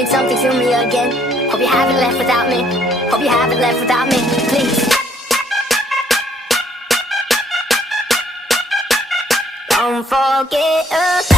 mean something to me again. Hope you haven't left without me. Hope you haven't left without me. Please. Don't forget